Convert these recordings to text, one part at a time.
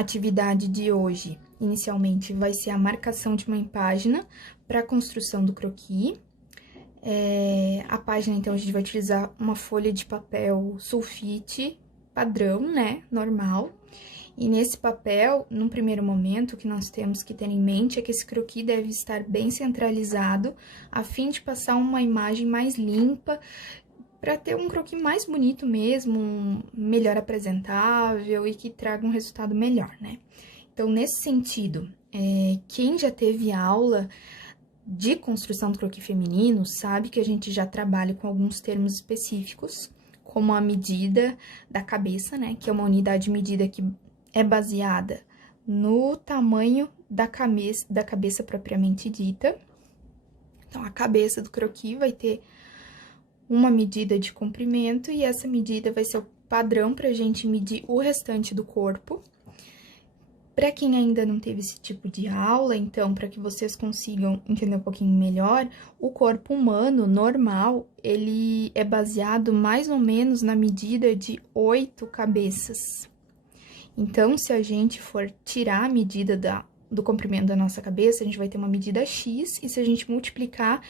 atividade de hoje, inicialmente, vai ser a marcação de uma página para a construção do croquis. A página, então, a gente vai utilizar uma folha de papel sulfite padrão, né, normal. E nesse papel, num primeiro momento, o que nós temos que ter em mente é que esse croquis deve estar bem centralizado, a fim de passar uma imagem mais limpa, para ter um croquis mais bonito mesmo, melhor apresentável e que traga um resultado melhor, né? Então, nesse sentido, quem já teve aula de construção do croquis feminino sabe que a gente já trabalha com alguns termos específicos, como a medida da cabeça, né? Que é uma unidade de medida que é baseada no tamanho da cabeça propriamente dita. Então, a cabeça do croquis vai ter uma medida de comprimento e essa medida vai ser o padrão para a gente medir o restante do corpo. Para quem ainda não teve esse tipo de aula, então, para que vocês consigam entender um pouquinho melhor, o corpo humano normal, ele é baseado mais ou menos na medida de 8 cabeças. Então, se a gente for tirar a medida do comprimento da nossa cabeça, a gente vai ter uma medida X, e se a gente multiplicar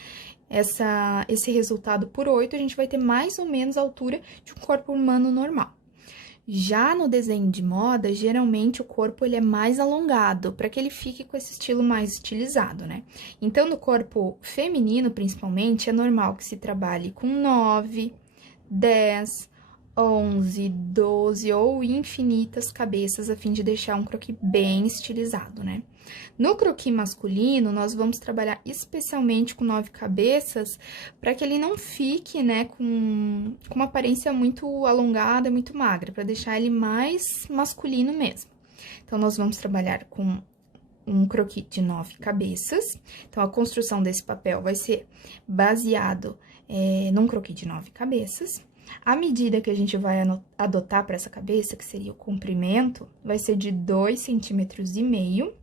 esse resultado por 8, a gente vai ter mais ou menos a altura de um corpo humano normal. Já no desenho de moda, geralmente o corpo ele é mais alongado, para que ele fique com esse estilo mais estilizado, né? Então, no corpo feminino, principalmente, é normal que se trabalhe com 9, 10, 11, 12 ou infinitas cabeças, a fim de deixar um croquis bem estilizado, né? No croquis masculino, nós vamos trabalhar especialmente com 9 cabeças, para que ele não fique, né, com uma aparência muito alongada, muito magra, para deixar ele mais masculino mesmo. Então, nós vamos trabalhar com um croquis de 9 cabeças. Então, a construção desse papel vai ser baseado num croquis de 9 cabeças. A medida que a gente vai adotar para essa cabeça, que seria o comprimento, vai ser de 2,5 cm.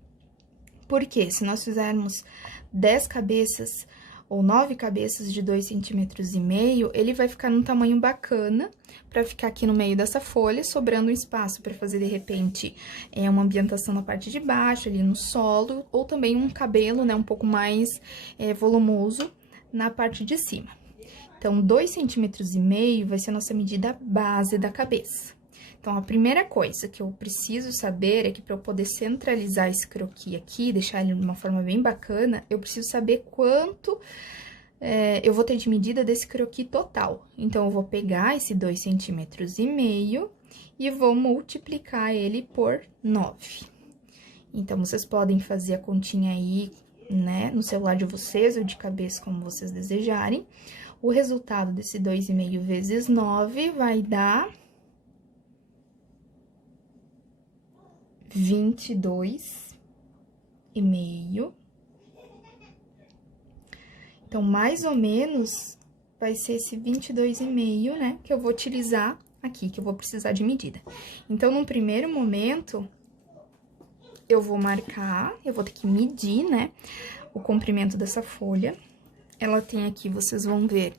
Porque se nós fizermos 10 cabeças ou 9 cabeças de 2,5 cm, ele vai ficar num tamanho bacana para ficar aqui no meio dessa folha, sobrando um espaço para fazer, de repente, uma ambientação na parte de baixo, ali no solo, ou também um cabelo, né, um pouco mais volumoso na parte de cima. Então, 2,5 cm vai ser a nossa medida base da cabeça. Então, a primeira coisa que eu preciso saber é que para eu poder centralizar esse croquis aqui, deixar ele de uma forma bem bacana, eu preciso saber quanto eu vou ter de medida desse croquis total. Então, eu vou pegar esse 2,5 cm e vou multiplicar ele por 9. Então, vocês podem fazer a continha aí, né, no celular de vocês ou de cabeça, como vocês desejarem. O resultado desse 2,5 vezes 9 vai dar 22,5. Então, mais ou menos, vai ser esse 22,5, né, que eu vou utilizar aqui, que eu vou precisar de medida. Então, num primeiro momento, eu vou marcar, eu vou ter que medir, né, o comprimento dessa folha. Ela tem aqui, vocês vão ver,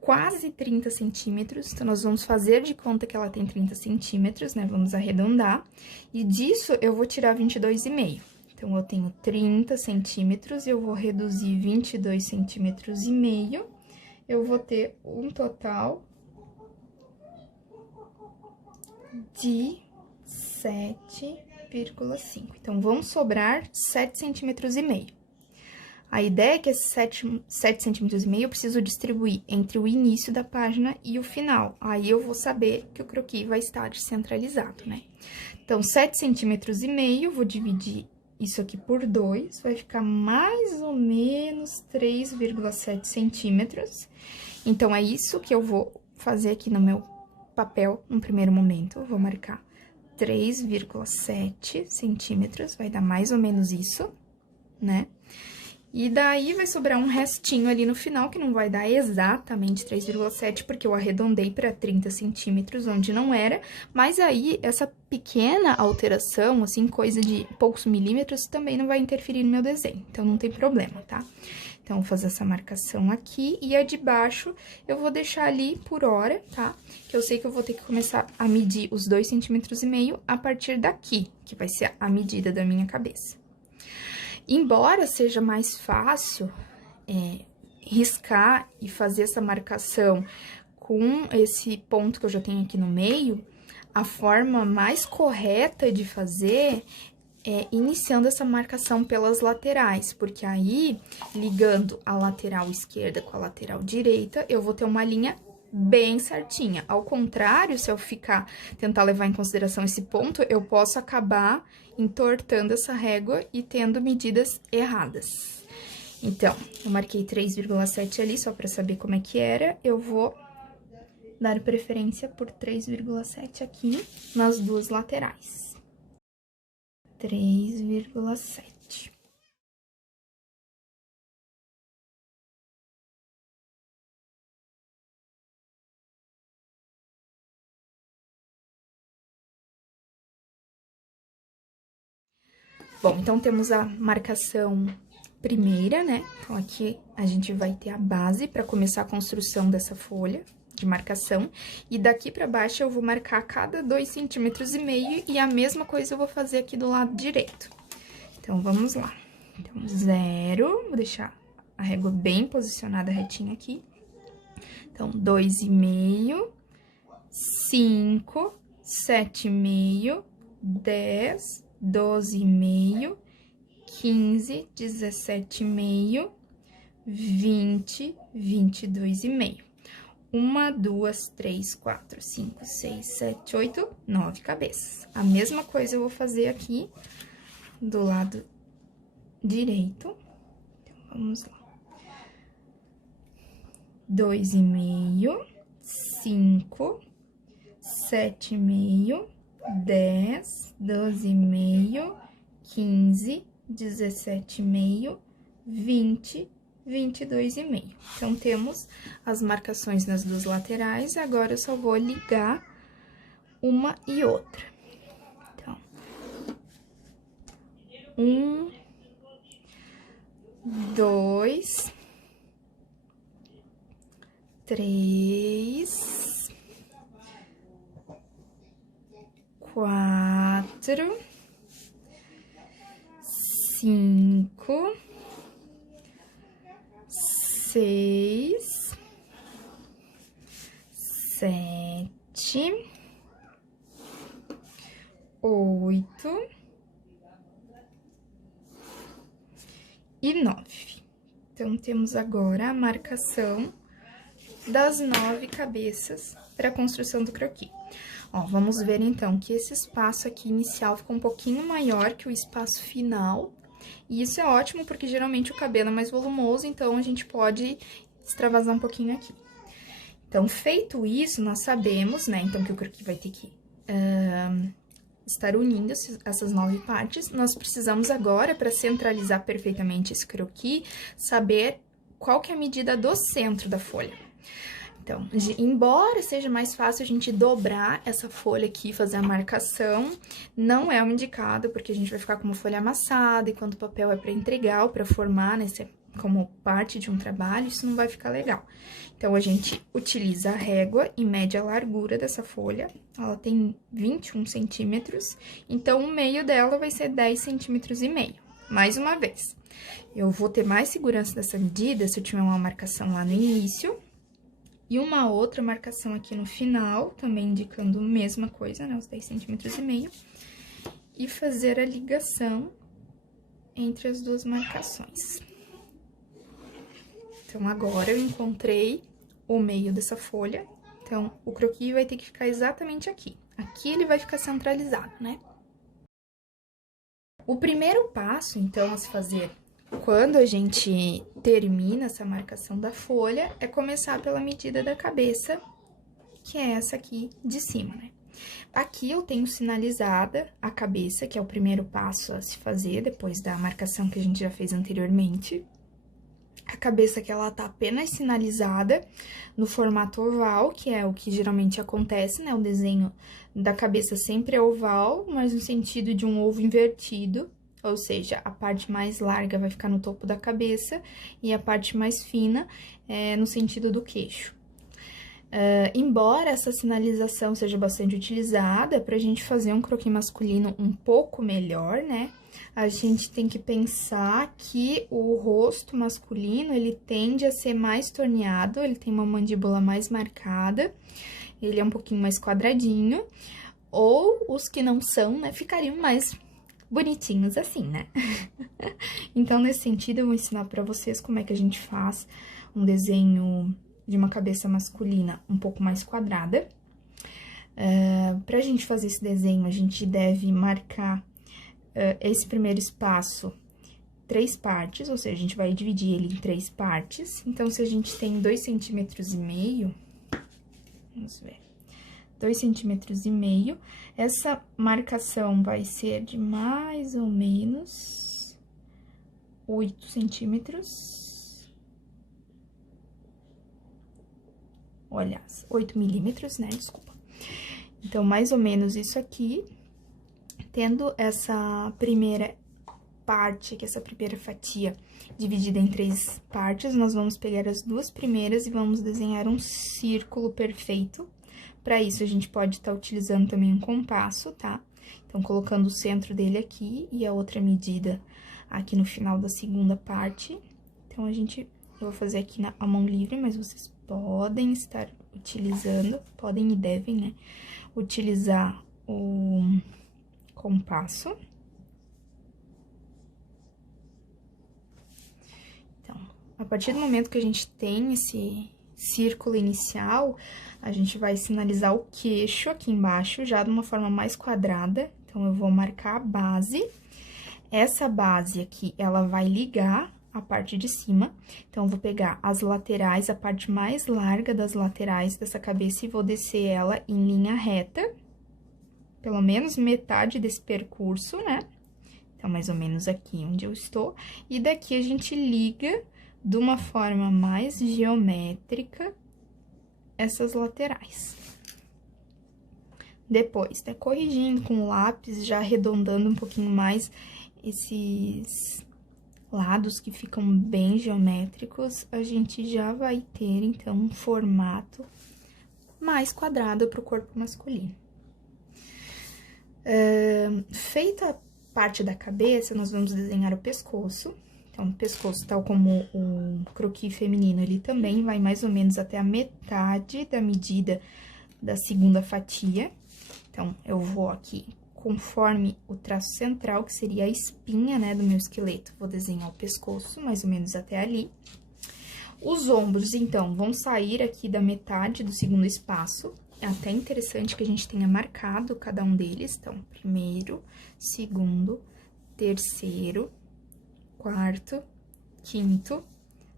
quase 30 centímetros, então, nós vamos fazer de conta que ela tem 30 centímetros, né, vamos arredondar, e disso eu vou tirar 22,5. Então, eu tenho 30 centímetros, e eu vou reduzir 22 centímetros e meio, eu vou ter um total de 7,5. Então, vão sobrar 7,5 centímetros. A ideia é que esses 7,5 centímetros eu preciso distribuir entre o início da página e o final. Aí, eu vou saber que o croquis vai estar centralizado, né? Então, 7,5 centímetros, vou dividir isso aqui por 2, vai ficar mais ou menos 3,7 centímetros. Então, é isso que eu vou fazer aqui no meu papel, no primeiro momento. Eu vou marcar 3,7 centímetros, vai dar mais ou menos isso, né? E daí, vai sobrar um restinho ali no final, que não vai dar exatamente 3,7, porque eu arredondei para 30 centímetros, onde não era. Mas aí, essa pequena alteração, assim, coisa de poucos milímetros, também não vai interferir no meu desenho. Então, não tem problema, tá? Então, vou fazer essa marcação aqui, e a de baixo eu vou deixar ali por hora, tá? Que eu sei que eu vou ter que começar a medir os 2,5 centímetros a partir daqui, que vai ser a medida da minha cabeça. Embora seja mais fácil riscar e fazer essa marcação com esse ponto que eu já tenho aqui no meio, a forma mais correta de fazer é iniciando essa marcação pelas laterais, porque aí, ligando a lateral esquerda com a lateral direita, eu vou ter uma linha bem certinha. Ao contrário, se eu tentar levar em consideração esse ponto, eu posso acabar entortando essa régua e tendo medidas erradas. Então, eu marquei 3,7 ali, só para saber como é que era, eu vou dar preferência por 3,7 aqui nas duas laterais. 3,7. Bom, então temos a marcação primeira, né? Então, aqui a gente vai ter a base para começar a construção dessa folha de marcação. E daqui pra baixo eu vou marcar cada 2,5 centímetros e a mesma coisa eu vou fazer aqui do lado direito. Então, vamos lá. Então, 0, vou deixar a régua bem posicionada retinha aqui. Então, 2,5, 5, 7,5, 10, 12,5, 15, 17,5, 20, 22,5. 1, 2, 3, 4, 5, 6, 7, 8, 9 cabeças. A mesma coisa eu vou fazer aqui do lado direito. Então, vamos lá. 2,5, 5, 7,5, 10, 12,5, 15, 17,5, 20, 22,5. Então, temos as marcações nas duas laterais, agora eu só vou ligar uma e outra. Então, 1, 2, 3, 4, 5, 6, 7, 8 e 9. Então, temos agora a marcação das 9 cabeças para a construção do croquis. Ó, vamos ver então que esse espaço aqui inicial ficou um pouquinho maior que o espaço final. E isso é ótimo, porque geralmente o cabelo é mais volumoso, então a gente pode extravasar um pouquinho aqui. Então, feito isso, nós sabemos, né, então que o croquis vai ter que estar unindo essas 9 partes. Nós precisamos agora, para centralizar perfeitamente esse croquis, saber qual que é a medida do centro da folha. Então, embora seja mais fácil a gente dobrar essa folha aqui, fazer a marcação, não é o indicado, porque a gente vai ficar com uma folha amassada, e quando o papel é para entregar ou para formar, né, como parte de um trabalho, isso não vai ficar legal. Então, a gente utiliza a régua e mede a largura dessa folha, ela tem 21 centímetros, então o meio dela vai ser 10,5 centímetros. Mais uma vez, eu vou ter mais segurança dessa medida se eu tiver uma marcação lá no início, e uma outra marcação aqui no final, também indicando a mesma coisa, né, os 10,5 centímetros, e fazer a ligação entre as duas marcações. Então, agora eu encontrei o meio dessa folha, então, o croquis vai ter que ficar exatamente aqui. Aqui ele vai ficar centralizado, né? O primeiro passo, então, a se fazer quando a gente termina essa marcação da folha, é começar pela medida da cabeça, que é essa aqui de cima, né? Aqui eu tenho sinalizada a cabeça, que é o primeiro passo a se fazer, depois da marcação que a gente já fez anteriormente. A cabeça que ela tá apenas sinalizada no formato oval, que é o que geralmente acontece, né? O desenho da cabeça sempre é oval, mas no sentido de um ovo invertido. ou seja, a parte mais larga vai ficar no topo da cabeça e a parte mais fina no sentido do queixo. Embora essa sinalização seja bastante utilizada pra gente fazer um croquis masculino um pouco melhor, né? A gente tem que pensar que o rosto masculino, ele tende a ser mais torneado, ele tem uma mandíbula mais marcada, ele é um pouquinho mais quadradinho, ou os que não são, né, ficariam mais bonitinhos assim, né? Então, nesse sentido, eu vou ensinar pra vocês como é que a gente faz um desenho de uma cabeça masculina um pouco mais quadrada. Pra gente fazer esse desenho, a gente deve marcar esse primeiro espaço 3 partes, ou seja, a gente vai dividir ele em 3 partes. Então, se a gente tem 2,5 centímetros, vamos ver, 2,5 centímetros, essa marcação vai ser de mais ou menos 8 centímetros. Olha, 8 milímetros, né? Desculpa. Então, mais ou menos isso aqui. Tendo essa primeira parte, que essa primeira fatia dividida em 3 partes, nós vamos pegar as 2 primeiras e vamos desenhar um círculo perfeito. Para isso, a gente pode estar utilizando também um compasso, tá? Então, colocando o centro dele aqui e a outra medida aqui no final da segunda parte. Então, eu vou fazer aqui a mão livre, mas vocês podem estar utilizando, podem e devem, né? Utilizar o compasso. Então, a partir do momento que a gente tem esse círculo inicial, a gente vai sinalizar o queixo aqui embaixo, já de uma forma mais quadrada. Então, eu vou marcar a base. Essa base aqui, ela vai ligar a parte de cima. Então, eu vou pegar as laterais, a parte mais larga das laterais dessa cabeça e vou descer ela em linha reta. Pelo menos metade desse percurso, né? Então, mais ou menos aqui onde eu estou. E daqui a gente liga de uma forma mais geométrica essas laterais. Depois, né, corrigindo com o lápis, já arredondando um pouquinho mais esses lados que ficam bem geométricos, a gente já vai ter, então, um formato mais quadrado para o corpo masculino. Feita a parte da cabeça, nós vamos desenhar o pescoço. Então, o pescoço, tal como o croquis feminino, ele também vai mais ou menos até a metade da medida da segunda fatia. Então, eu vou aqui, conforme o traço central, que seria a espinha, né, do meu esqueleto, vou desenhar o pescoço, mais ou menos até ali. Os ombros, então, vão sair aqui da metade do segundo espaço. É até interessante que a gente tenha marcado cada um deles. Então, primeiro, segundo, terceiro, quarto, quinto,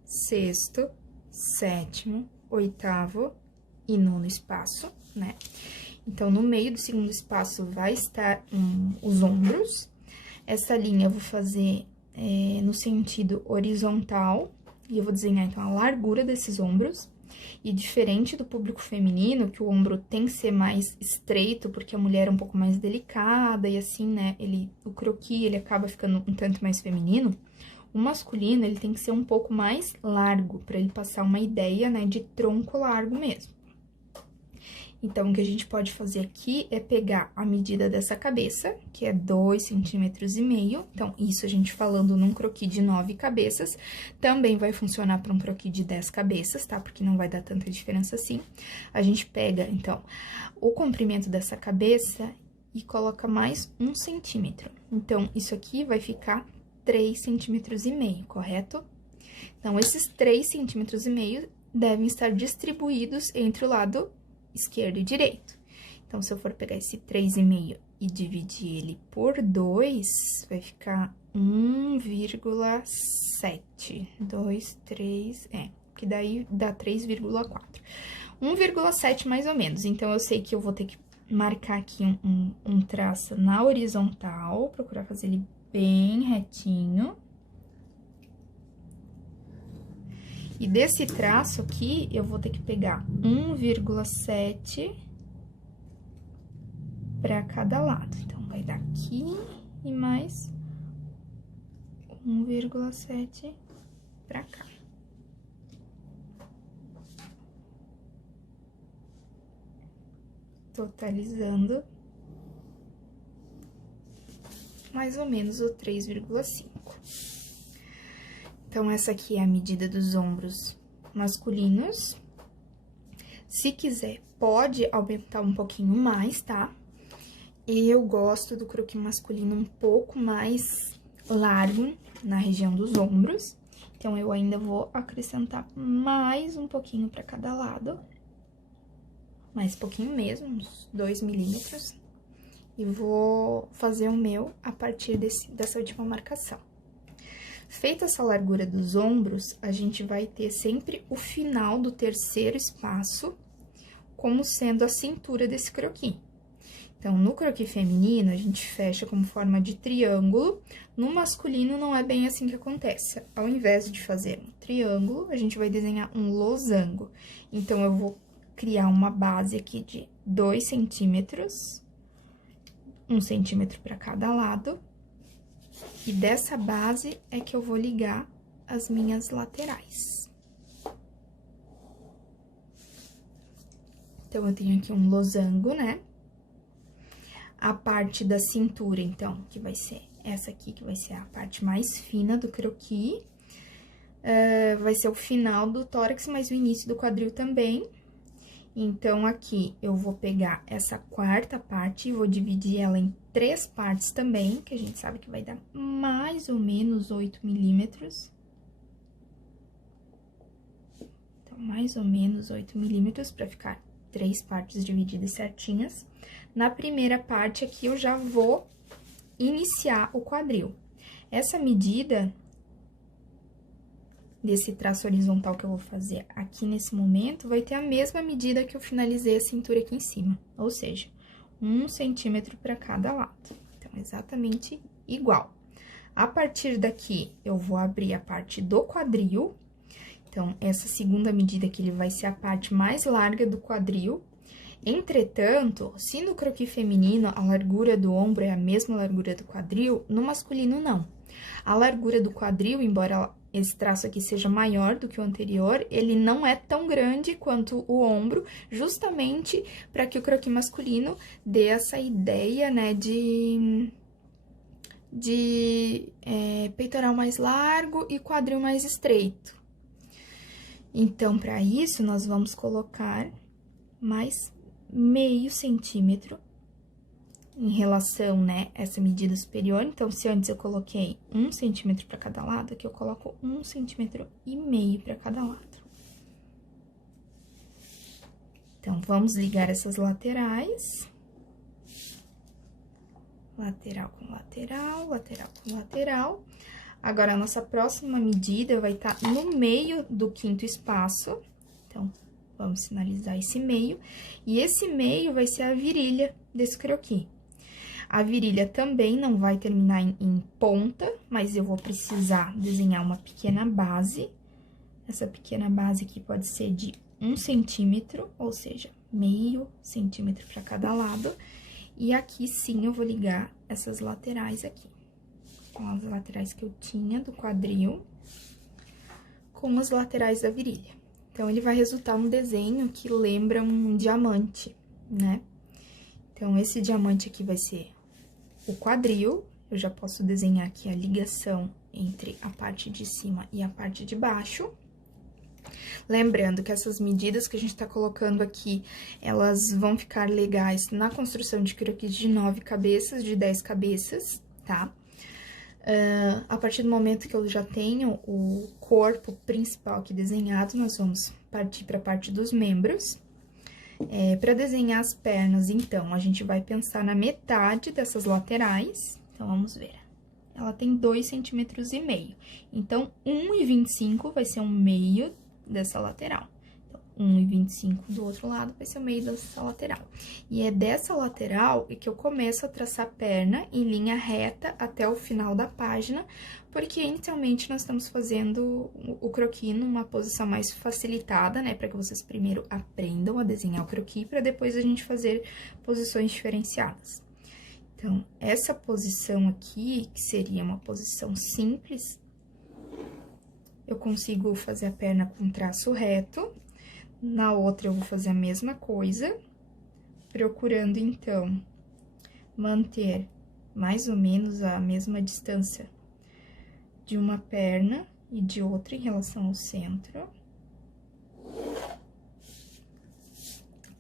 sexto, sétimo, oitavo e nono espaço, né? Então, no meio do segundo espaço vai estar os ombros. Essa linha eu vou fazer no sentido horizontal, e eu vou desenhar, então, a largura desses ombros. E diferente do público feminino, que o ombro tem que ser mais estreito, porque a mulher é um pouco mais delicada, e assim, né, o croquis, ele acaba ficando um tanto mais feminino. O masculino, ele tem que ser um pouco mais largo, para ele passar uma ideia, né, de tronco largo mesmo. Então, o que a gente pode fazer aqui é pegar a medida dessa cabeça, que é 2,5 centímetros. Então, isso a gente falando num croquis de 9 cabeças, também vai funcionar para um croquis de 10 cabeças, tá? Porque não vai dar tanta diferença assim. A gente pega, então, o comprimento dessa cabeça e coloca mais 1 centímetro. Então, isso aqui vai ficar 3,5 centímetros, correto? Então, esses 3,5 centímetros devem estar distribuídos entre o lado esquerdo e direito. Então, se eu for pegar esse 3,5 e dividir ele por 2, vai ficar 1,7. 2, 3, que daí dá 3,4. 1,7 mais ou menos. Então, eu sei que eu vou ter que marcar aqui um traço na horizontal, procurar fazer ele bem retinho. E desse traço aqui, eu vou ter que pegar 1,7 para cada lado. Então, vai dar aqui e mais 1,7 pra cá. Totalizando mais ou menos o 3,5. Então, essa aqui é a medida dos ombros masculinos. Se quiser, pode aumentar um pouquinho mais, tá? Eu gosto do croquis masculino um pouco mais largo na região dos ombros. Então, eu ainda vou acrescentar mais um pouquinho pra cada lado. Mais pouquinho mesmo, uns 2 milímetros. E vou fazer o meu a partir dessa última marcação. Feita essa largura dos ombros, a gente vai ter sempre o final do terceiro espaço como sendo a cintura desse croquis. Então, no croquis feminino, a gente fecha como forma de triângulo. No masculino, não é bem assim que acontece. Ao invés de fazer um triângulo, a gente vai desenhar um losango. Então, eu vou criar uma base aqui de 2 centímetros, 1 centímetro para cada lado, e dessa base é que eu vou ligar as minhas laterais. Então, eu tenho aqui um losango, né? A parte da cintura, então, que vai ser essa aqui, que vai ser a parte mais fina do croquis. Vai ser o final do tórax, mas o início do quadril também. Então, aqui, eu vou pegar essa quarta parte e vou dividir ela em 3 partes também, que a gente sabe que vai dar mais ou menos 8 milímetros. Então, mais ou menos 8 milímetros, pra ficar 3 partes divididas certinhas. Na primeira parte aqui, eu já vou iniciar o quadril. Essa medida desse traço horizontal que eu vou fazer aqui nesse momento, vai ter a mesma medida que eu finalizei a cintura aqui em cima, ou seja, 1 centímetro para cada lado. Então, exatamente igual. A partir daqui, eu vou abrir a parte do quadril. Então, essa segunda medida aqui, ele vai ser a parte mais larga do quadril. Entretanto, se no croquis feminino a largura do ombro é a mesma largura do quadril, no masculino não. A largura do quadril, embora esse traço aqui seja maior do que o anterior, ele não é tão grande quanto o ombro, justamente para que o croquis masculino dê essa ideia, né, de peitoral mais largo e quadril mais estreito. Então, para isso, nós vamos colocar mais meio centímetro em relação, né, essa medida superior. Então, se antes eu coloquei 1 centímetro para cada lado, aqui eu coloco 1,5 centímetro para cada lado. Então, vamos ligar essas laterais. Lateral com lateral, lateral com lateral. Agora, a nossa próxima medida vai estar no meio do quinto espaço. Então, vamos sinalizar esse meio. E esse meio vai ser a virilha desse croquis. A virilha também não vai terminar em ponta, mas eu vou precisar desenhar uma pequena base. Essa pequena base aqui pode ser de 1 centímetro, ou seja, meio centímetro para cada lado. E aqui, sim, eu vou ligar essas laterais aqui. Com as laterais que eu tinha do quadril, com as laterais da virilha. Então, ele vai resultar um desenho que lembra um diamante, né? Então, esse diamante aqui vai ser o quadril. Eu já posso desenhar aqui a ligação entre a parte de cima e a parte de baixo. Lembrando que essas medidas que a gente tá colocando aqui, elas vão ficar legais na construção de croquis de 9 cabeças, de 10 cabeças, tá? A partir do momento que eu já tenho o corpo principal aqui desenhado, nós vamos partir para a parte dos membros. Para desenhar as pernas, então, a gente vai pensar na metade dessas laterais. Então, vamos ver. Ela tem 2,5 centímetros. Então, 1,25 vai ser um meio dessa lateral. Então, 1,25 do outro lado vai ser o meio dessa lateral. E é dessa lateral que eu começo a traçar a perna em linha reta até o final da página, porque inicialmente nós estamos fazendo o croquis numa posição mais facilitada, né? Para que vocês primeiro aprendam a desenhar o croquis, para depois a gente fazer posições diferenciadas. Então, essa posição aqui, que seria uma posição simples, eu consigo fazer a perna com traço reto. Na outra, eu vou fazer a mesma coisa, procurando, então, manter mais ou menos a mesma distância de uma perna e de outra em relação ao centro.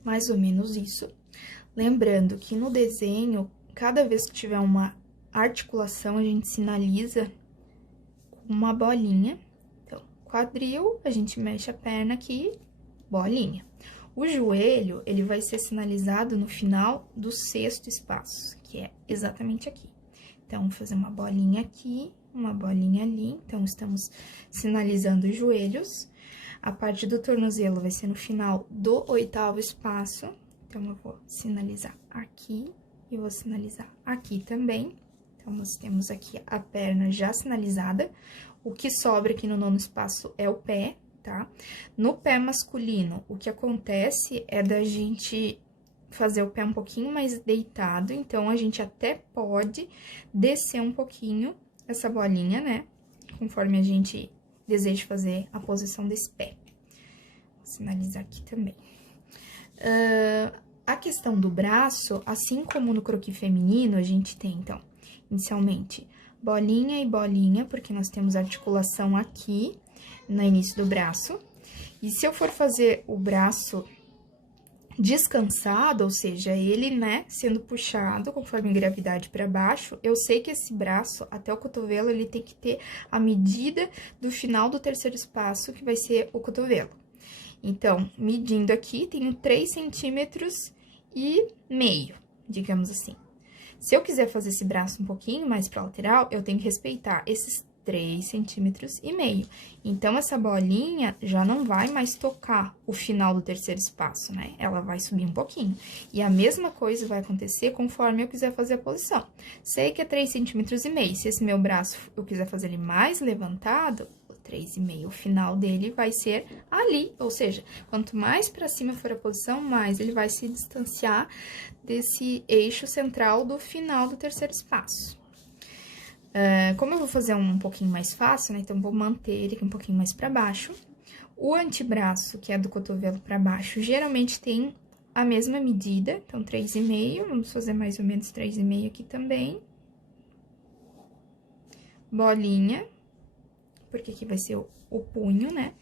Mais ou menos isso. Lembrando que no desenho, cada vez que tiver uma articulação, a gente sinaliza com uma bolinha. Então, quadril, a gente mexe a perna aqui, bolinha. O joelho, ele vai ser sinalizado no final do sexto espaço, que é exatamente aqui. Então, vou fazer uma bolinha aqui, uma bolinha ali. Então, estamos sinalizando os joelhos. A parte do tornozelo vai ser no final do oitavo espaço. Então, eu vou sinalizar aqui e vou sinalizar aqui também. Então, nós temos aqui a perna já sinalizada. O que sobra aqui no nono espaço é o pé, tá? No pé masculino, o que acontece é da gente fazer o pé um pouquinho mais deitado. Então, a gente até pode descer um pouquinho essa bolinha, né? Conforme a gente deseja fazer a posição desse pé. Vou sinalizar aqui também. A questão do braço, assim como no croquis feminino, a gente tem, então, inicialmente, bolinha e bolinha, porque nós temos articulação aqui no início do braço. E se eu for fazer o braço descansado, ou seja, ele, né, sendo puxado conforme a gravidade para baixo, eu sei que esse braço, até o cotovelo, ele tem que ter a medida do final do terceiro espaço, que vai ser o cotovelo. Então, medindo aqui, tenho 3,5 centímetros, digamos assim. Se eu quiser fazer esse braço um pouquinho mais para lateral, eu tenho que respeitar esses 3,5 centímetros. Então, essa bolinha já não vai mais tocar o final do terceiro espaço, né? Ela vai subir um pouquinho. E a mesma coisa vai acontecer conforme eu quiser fazer a posição. Sei que é 3,5 centímetros. Se esse meu braço eu quiser fazer ele mais levantado, o 3,5, o final dele vai ser ali. Ou seja, quanto mais para cima for a posição, mais ele vai se distanciar desse eixo central do final do terceiro espaço. Como eu vou fazer um pouquinho mais fácil, né? Então, vou manter ele aqui um pouquinho mais pra baixo. O antebraço, que é do cotovelo pra baixo, geralmente tem a mesma medida. Então, 3,5, vamos fazer mais ou menos 3,5 aqui também. Bolinha, porque aqui vai ser o punho, né?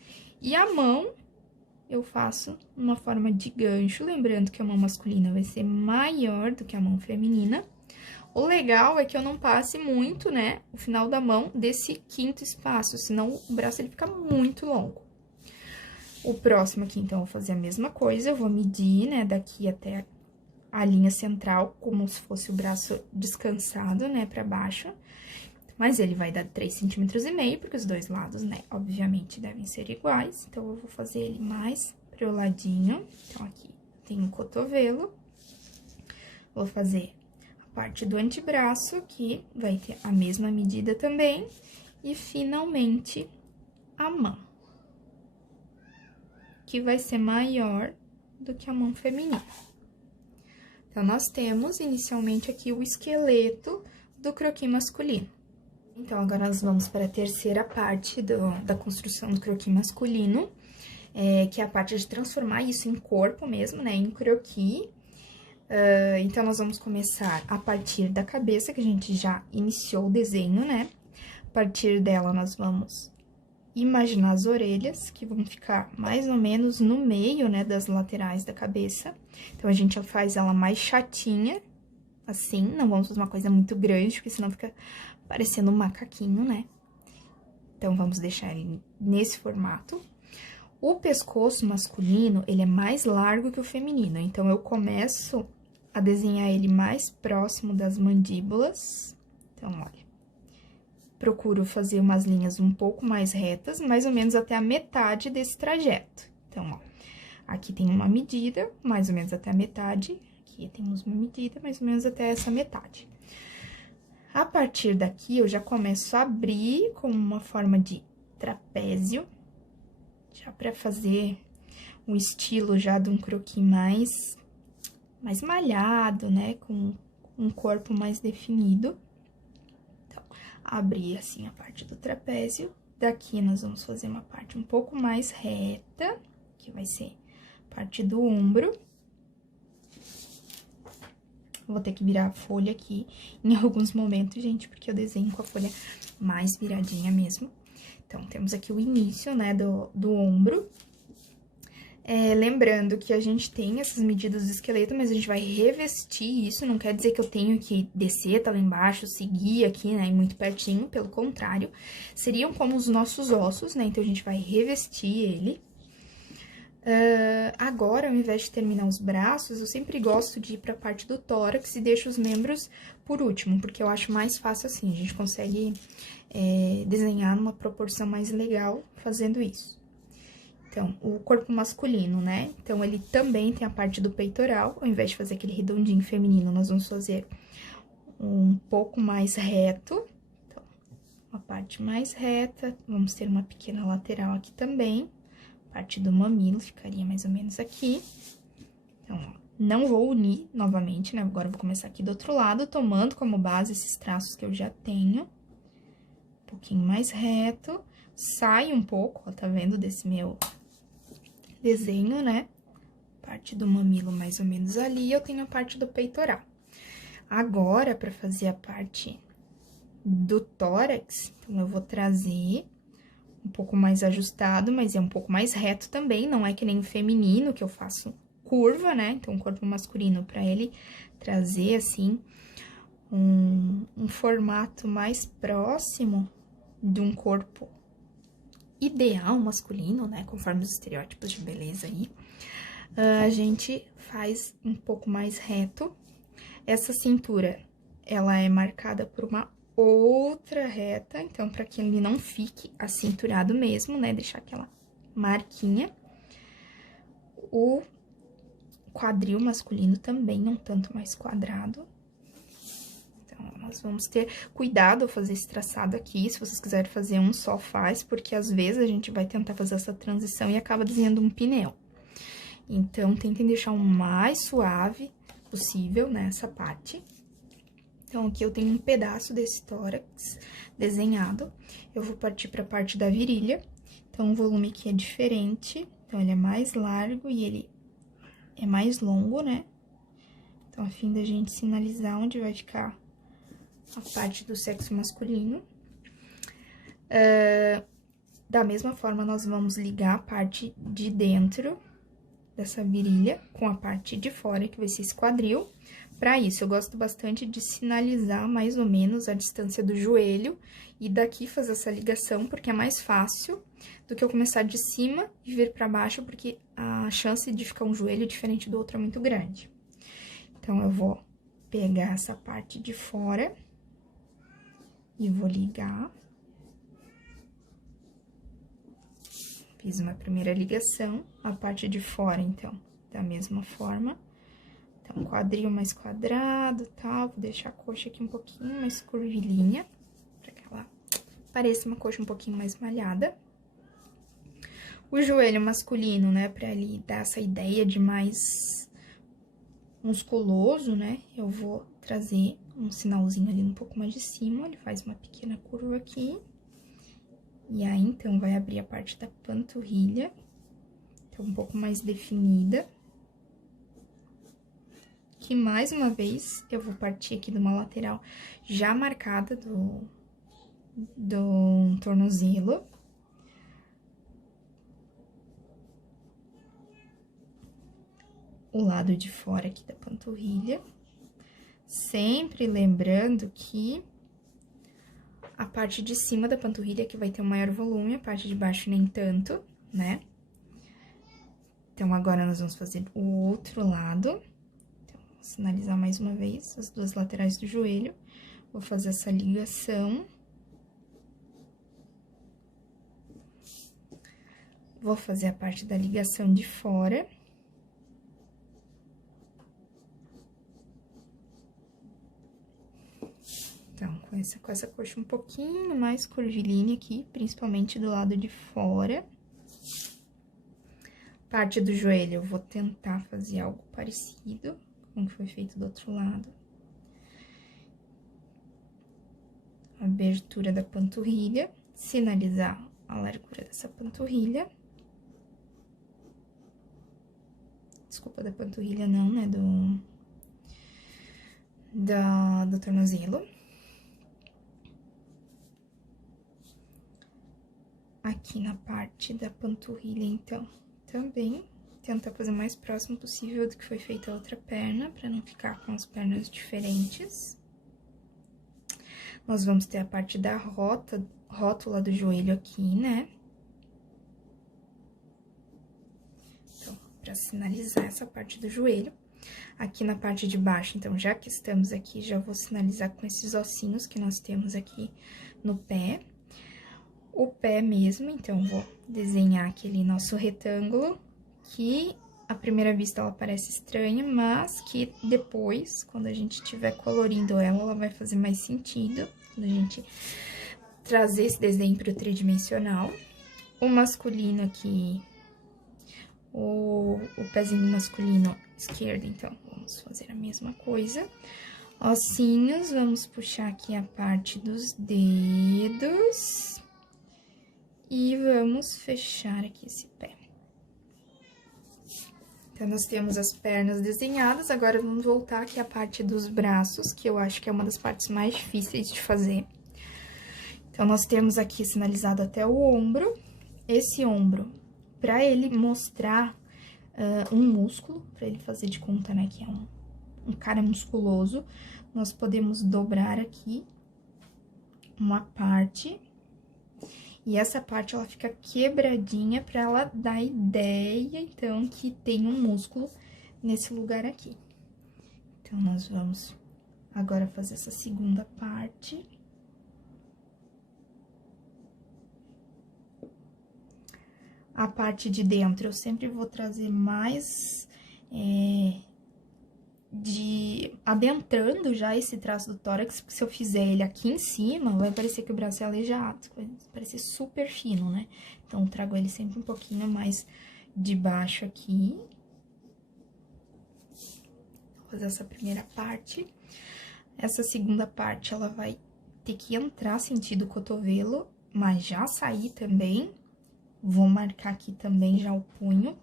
E a mão, eu faço uma forma de gancho, lembrando que a mão masculina vai ser maior do que a mão feminina. O legal é que eu não passe muito, né, o final da mão desse quinto espaço, senão o braço ele fica muito longo. O próximo aqui, então, eu vou fazer a mesma coisa, eu vou medir, né, daqui até a linha central, como se fosse o braço descansado, né, pra baixo. Mas ele vai dar 3,5 centímetros, porque os dois lados, né, obviamente, devem ser iguais. Então, eu vou fazer ele mais pro ladinho. Então, aqui tem o cotovelo. Vou fazer parte do antebraço, que vai ter a mesma medida também, e finalmente a mão, que vai ser maior do que a mão feminina. Então, nós temos inicialmente aqui o esqueleto do croquis masculino. Então, agora nós vamos para a terceira parte da construção do croquis masculino, que é a parte de transformar isso em corpo mesmo, né, em croquis. Então, nós vamos começar a partir da cabeça, que a gente já iniciou o desenho, né? A partir dela, nós vamos imaginar as orelhas, que vão ficar mais ou menos no meio, né, das laterais da cabeça. Então, a gente faz ela mais chatinha, assim, não vamos fazer uma coisa muito grande, porque senão fica parecendo um macaquinho, né? Então, vamos deixar ele nesse formato. O pescoço masculino, ele é mais largo que o feminino, então, eu começo a desenhar ele mais próximo das mandíbulas. Então, olha, procuro fazer umas linhas um pouco mais retas, mais ou menos até a metade desse trajeto. Então, ó, aqui tem uma medida, mais ou menos até a metade, aqui temos uma medida, mais ou menos até essa metade. A partir daqui, eu já começo a abrir como uma forma de trapézio, já para fazer um estilo já de um croquis mais malhado, né, com um corpo mais definido. Então, abrir assim a parte do trapézio. Daqui nós vamos fazer uma parte um pouco mais reta, que vai ser parte do ombro. Vou ter que virar a folha aqui em alguns momentos, gente, porque eu desenho com a folha mais viradinha mesmo. Então, temos aqui o início, né, do ombro. Lembrando que a gente tem essas medidas do esqueleto, mas a gente vai revestir isso, não quer dizer que eu tenho que descer, tá lá embaixo, seguir aqui, né, muito pertinho, pelo contrário. Seriam como os nossos ossos, né, então a gente vai revestir ele. Agora, ao invés de terminar os braços, eu sempre gosto de ir pra parte do tórax e deixo os membros por último, porque eu acho mais fácil assim, a gente consegue desenhar numa proporção mais legal fazendo isso. Então, o corpo masculino, né? Então, ele também tem a parte do peitoral, ao invés de fazer aquele redondinho feminino, nós vamos fazer um pouco mais reto. Então, uma parte mais reta, vamos ter uma pequena lateral aqui também. Parte do mamilo ficaria mais ou menos aqui. Então, ó, não vou unir novamente, né? Agora, eu vou começar aqui do outro lado, tomando como base esses traços que eu já tenho. Um pouquinho mais reto. Sai um pouco, ó, tá vendo, desse meu desenho, né? Parte do mamilo mais ou menos ali, eu tenho a parte do peitoral. Agora, pra fazer a parte do tórax, então, eu vou trazer um pouco mais ajustado, mas é um pouco mais reto também, não é que nem o feminino, que eu faço curva, né? Então, o corpo masculino, pra ele trazer, assim, um formato mais próximo de um corpo ideal masculino, né? Conforme os estereótipos de beleza aí. A gente faz um pouco mais reto. Essa cintura, ela é marcada por uma outra reta, então, pra que ele não fique acinturado mesmo, né? Deixar aquela marquinha. O quadril masculino também é um tanto mais quadrado. Então, nós vamos ter cuidado ao fazer esse traçado aqui. Se vocês quiserem fazer um só, faz, porque às vezes a gente vai tentar fazer essa transição e acaba desenhando um pneu. Então, tentem deixar o mais suave possível nessa parte. Então, aqui eu tenho um pedaço desse tórax desenhado. Eu vou partir para a parte da virilha. Então, o volume aqui é diferente. Então, ele é mais largo e ele é mais longo, né? Então, a fim da gente sinalizar onde vai ficar a parte do sexo masculino. Da mesma forma, nós vamos ligar a parte de dentro dessa virilha com a parte de fora, que vai ser esse quadril. Pra isso, eu gosto bastante de sinalizar mais ou menos a distância do joelho e daqui fazer essa ligação, porque é mais fácil do que eu começar de cima e vir pra baixo, porque a chance de ficar um joelho diferente do outro é muito grande. Então, eu vou pegar essa parte de fora e vou ligar. Fiz uma primeira ligação, a parte de fora, então, da mesma forma. Então, quadril mais quadrado, tal, vou deixar a coxa aqui um pouquinho mais curvilínea, pra que ela pareça uma coxa um pouquinho mais malhada. O joelho masculino, né, pra ele dar essa ideia de mais musculoso, né, eu vou trazer um sinalzinho ali um pouco mais de cima, ele faz uma pequena curva aqui. E aí, então, vai abrir a parte da panturrilha, então, um pouco mais definida. Que, mais uma vez, eu vou partir aqui de uma lateral já marcada do tornozelo. O lado de fora aqui da panturrilha. Sempre lembrando que a parte de cima da panturrilha que vai ter um maior volume, a parte de baixo nem tanto, né? Então, agora nós vamos fazer o outro lado. Então, vou sinalizar mais uma vez as duas laterais do joelho. Vou fazer essa ligação. Vou fazer a parte da ligação de fora. Então, com essa coxa um pouquinho mais curvilínea aqui, principalmente do lado de fora. Parte do joelho, eu vou tentar fazer algo parecido com o que foi feito do outro lado. abertura da panturrilha, sinalizar a largura dessa panturrilha. Desculpa, da panturrilha não, né, do tornozelo. Aqui na parte da panturrilha, então, também tentar fazer o mais próximo possível do que foi feita a outra perna, para não ficar com as pernas diferentes. Nós vamos ter a parte da rótula do joelho aqui, né? Então, para sinalizar essa parte do joelho. Aqui na parte de baixo, então, já que estamos aqui, já vou sinalizar com esses ossinhos que nós temos aqui no pé. O pé mesmo, então, vou desenhar aquele nosso retângulo, que à primeira vista ela parece estranha, mas que depois, quando a gente estiver colorindo ela vai fazer mais sentido, quando a gente trazer esse desenho para o tridimensional. O masculino aqui, o pezinho masculino esquerdo, então, vamos fazer a mesma coisa. Ossinhos, vamos puxar aqui a parte dos dedos. E vamos fechar aqui esse pé. Então, nós temos as pernas desenhadas, agora vamos voltar aqui à parte dos braços, que eu acho que é uma das partes mais difíceis de fazer. Então, nós temos aqui sinalizado até o ombro. Esse ombro, para ele mostrar um músculo, para ele fazer de conta, né, que é um cara musculoso, nós podemos dobrar aqui uma parte. E essa parte, ela fica quebradinha pra ela dar ideia, então, que tem um músculo nesse lugar aqui. Então, nós vamos agora fazer essa segunda parte. A parte de dentro, eu sempre vou trazer mais adentrando já esse traço do tórax, porque se eu fizer ele aqui em cima, vai parecer que o braço é aleijado, vai parecer super fino, né? Então, eu trago ele sempre um pouquinho mais de baixo aqui. Vou fazer essa primeira parte. Essa segunda parte, ela vai ter que entrar sentido cotovelo, mas já sair também. Vou marcar aqui também já o punho,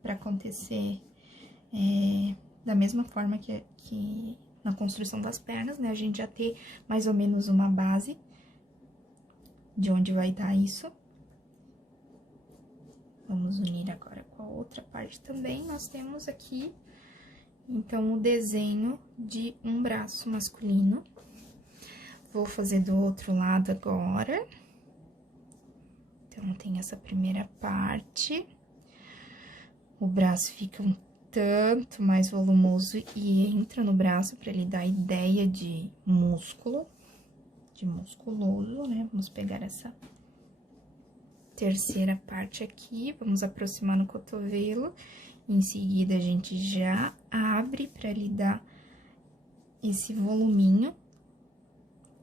pra acontecer da mesma forma que na construção das pernas, né? A gente já ter mais ou menos uma base de onde vai dar isso. Vamos unir agora com a outra parte também. Nós temos aqui, então, o desenho de um braço masculino. Vou fazer do outro lado agora. Então, tem essa primeira parte. O braço fica um tanto mais volumoso e entra no braço para ele dar a ideia de músculo, de musculoso, né? Vamos pegar essa terceira parte aqui, vamos aproximar no cotovelo, em seguida a gente já abre para ele dar esse voluminho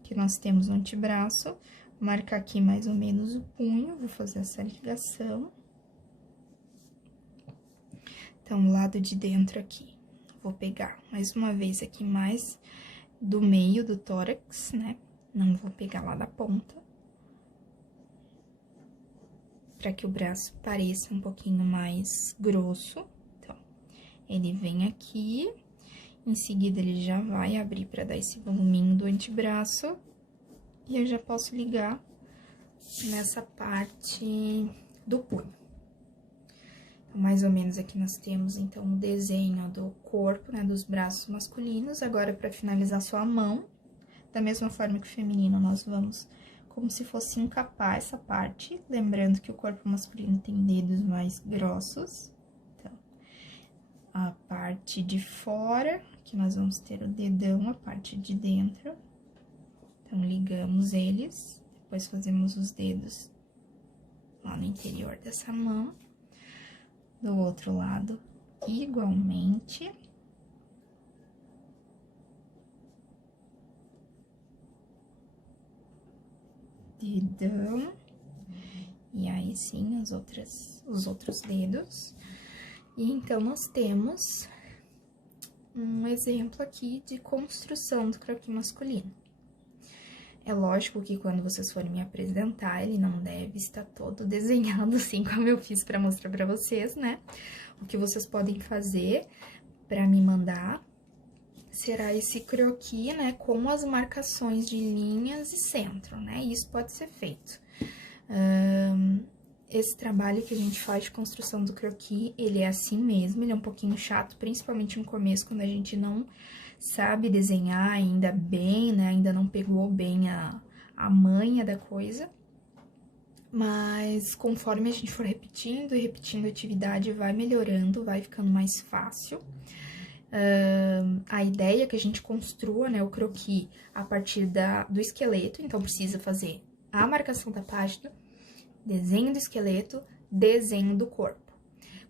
que nós temos no antebraço, marcar aqui mais ou menos o punho, vou fazer essa ligação. Então, lado de dentro aqui, vou pegar mais uma vez aqui mais do meio do tórax, né? Não vou pegar lá da ponta. Pra que o braço pareça um pouquinho mais grosso. Então, ele vem aqui, em seguida ele já vai abrir pra dar esse voluminho do antebraço. E eu já posso ligar nessa parte do punho. Mais ou menos aqui nós temos, então, o desenho do corpo, né, dos braços masculinos. Agora, para finalizar só a mão, da mesma forma que o feminino, nós vamos como se fosse encapar essa parte. Lembrando que o corpo masculino tem dedos mais grossos. Então, a parte de fora, que nós vamos ter o dedão, a parte de dentro. Então, ligamos eles, depois fazemos os dedos lá no interior dessa mão. Do outro lado, igualmente. Dedão. E aí, sim, os outros dedos. E então, nós temos um exemplo aqui de construção do croquis masculino. É lógico que quando vocês forem me apresentar, ele não deve estar todo desenhado assim como eu fiz pra mostrar pra vocês, né? O que vocês podem fazer pra me mandar será esse croquis, né, com as marcações de linhas e centro, né? Isso pode ser feito. Esse trabalho que a gente faz de construção do croquis, ele é assim mesmo, ele é um pouquinho chato, principalmente no começo, quando a gente não sabe desenhar ainda bem, né? Ainda não pegou bem a manha da coisa. Mas conforme a gente for repetindo e repetindo a atividade, vai melhorando, vai ficando mais fácil. A ideia é que a gente construa, né, o croquis a partir do esqueleto, então precisa fazer a marcação da página, desenho do esqueleto, desenho do corpo.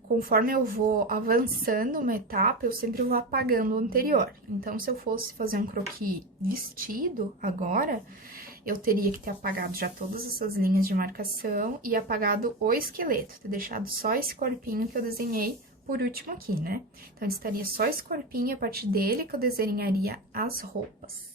Conforme eu vou avançando uma etapa, eu sempre vou apagando o anterior. Então, se eu fosse fazer um croquis vestido agora, eu teria que ter apagado já todas essas linhas de marcação e apagado o esqueleto, ter deixado só esse corpinho que eu desenhei por último aqui, né? Então, estaria só esse corpinho, a partir dele que eu desenharia as roupas.